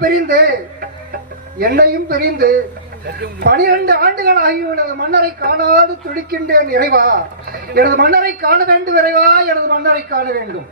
பிரிந்து என்னையும் பிரிந்து பனிரெண்டு ஆண்டுகள் ஆகியும் எனது மன்னரை காணாது துடிக்கின்றேன் இறைவா. எனது மன்னரை காண வேண்டும் இறைவா எனது மன்னரை காண வேண்டும்.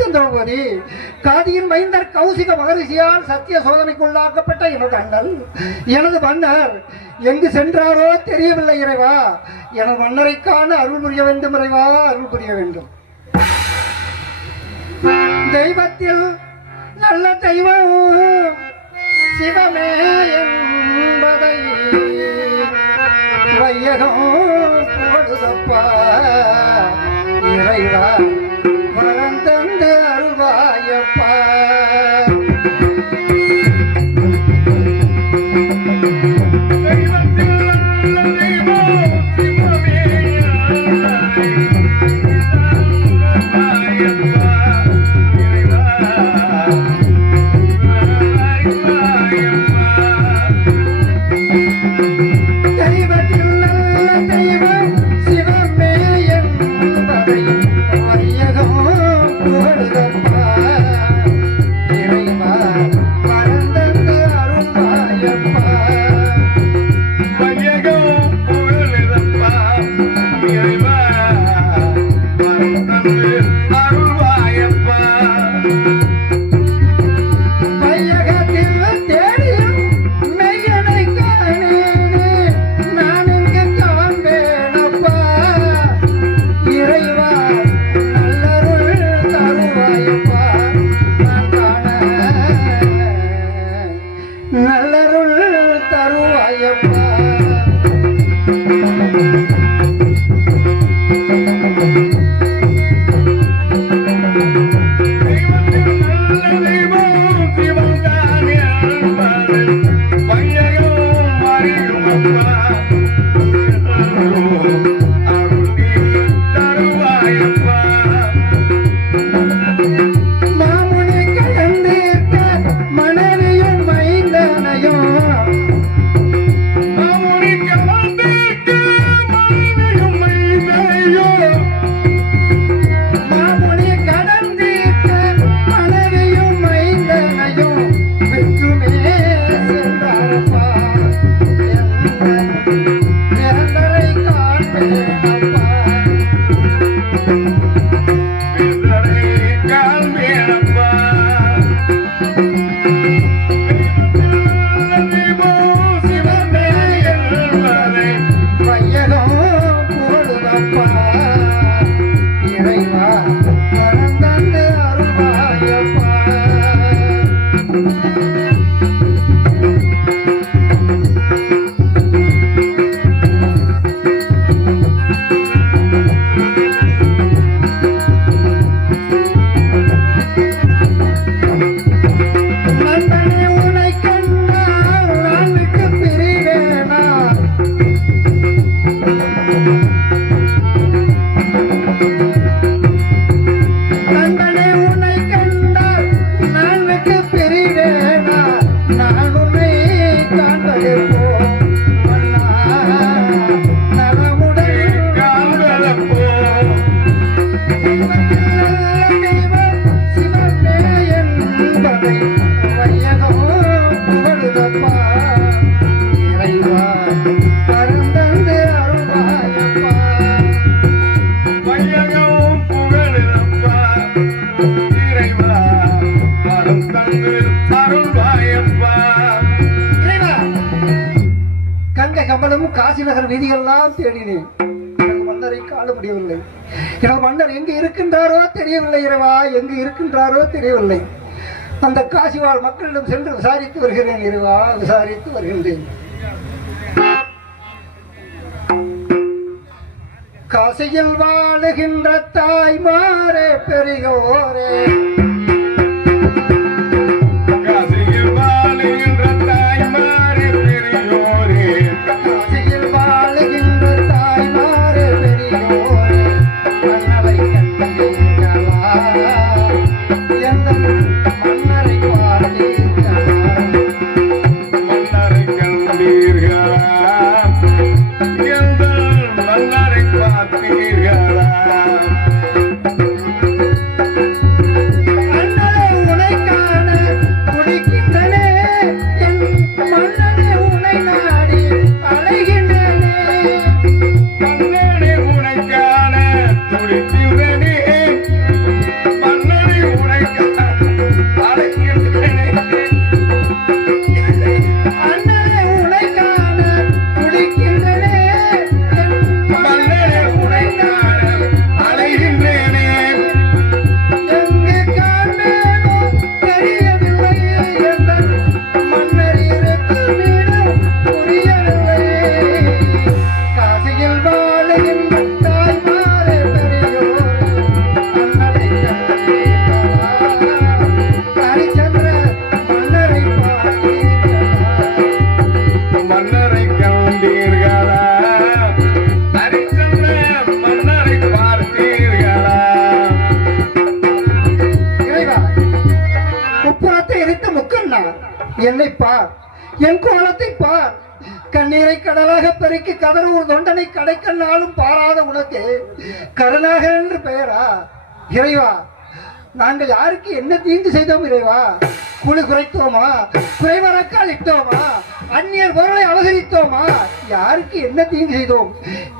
சத்தியம் திரௌபதி. காதியின் மைந்தர் கௌசிக மகரிஷியால் சத்திய சோதனைக்குள்ளாக்கப்பட்ட எனது அண்ணன் எனது மன்னர் எங்கு சென்றாரோ தெரியவில்லை இறைவா. எனது மன்னரை காண அருள் புரிய வேண்டும் இறைவா அருள் புரிய வேண்டும். தெய்வத்தில் நல்ல தெய்வம் சிவமே என்பதை வையகம் இறைவா. காசி நகர் வீதியெல்லாம் தேடினேன் மன்னரை காண முடியவில்லை. எனது மன்னர் எங்கு இருக்கின்றாரோ தெரியவில்லை இரவா எங்கு இருக்கின்றாரோ தெரியவில்லை. அந்த காசிவாழ் மக்களிடம் சென்று விசாரித்து வருகிறேன் இரவா விசாரித்து வருகின்றேன். காசியில் வாழுகின்ற தாய்மாரே பெரியோரே. என்னை பார். என் கோலத்தை பார். கண்ணீரை கடலாக பெருக்கி கதறூர் தொண்டனை கடைக்கண்ணாலும் பாராத உனக்கு கருணாக என்று பெயரா. இறைவா நாங்கள் யாருக்கு என்ன தீங்கு செய்தோம் இறைவா? குழு குறைத்தோமா? குறைவரக்கால் இட்டோமா? அந்நியர் பொருளை அபகரித்தோமா? யாருக்கு என்ன தீங்கு செய்தோம்?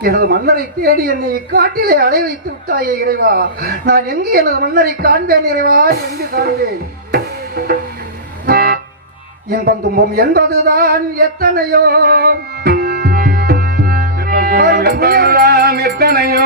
எனது மன்னரை தேடி என்னை இக்காட்டிலே அலை வைத்து விட்டாயே இறைவா. நான் எங்கு எனது மன்னரை காண்பேன் இறைவா? எங்கு காண்பேன். இன்பம் துன்பம் என்பதுதான் எத்தனையோ? எத்தனையோ?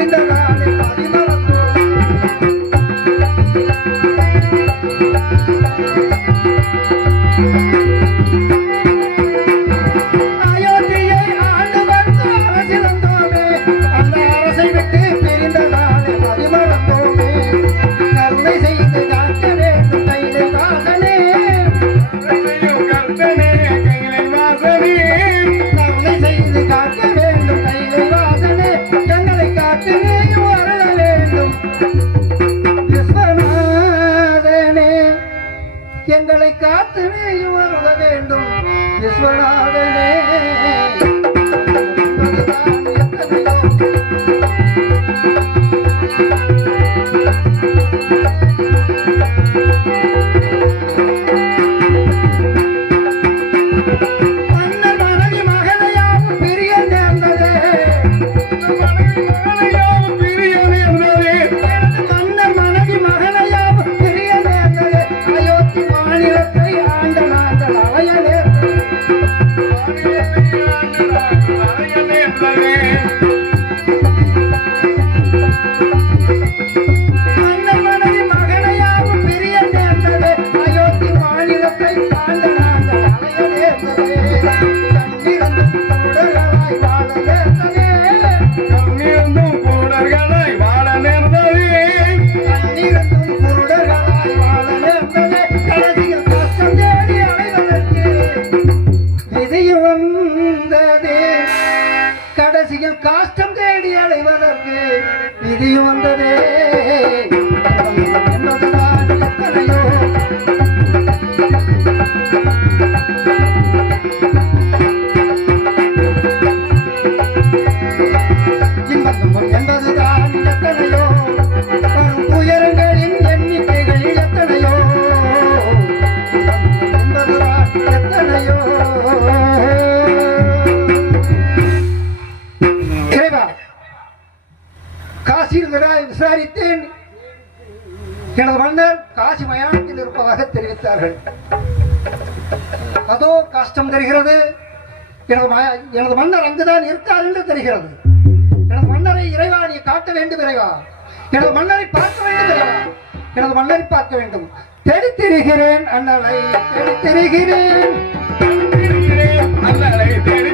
Thank you. எங்களை காத்து நீயும் வேண்டும். விஸ்வநாதனே. பெரிய எத்தனையோ மன்னர் மனைவி இன்பம் துன்பம் என்பதுதான் எத்தனையோ? உயரங்களின் துயரங்களின் எண்ணிக்கைகள் எத்தனையோ? இன்பம் துன்பம் எத்தனையோ? இறைவா காசியில் விசாரித்தேன். எனது மன்னர் காசி மயானத்தில் இருப்பதாக தெரிவித்தார்கள். அதோ கஷ்டம் தெரிகிறது. எனது ம- எனது மன்னர் அங்குதான் இருக்கார் என்று தெரிகிறது. காட்ட வேண்டும் இறைவா. எனது மன்னரை பார்க்க வேண்டும் இறைவா. எனது மன்னரை பார்க்க வேண்டும். தெரித்திருகிறேன் அண்ணலை தெரித்திருகிறேன் அண்ணலை தெரி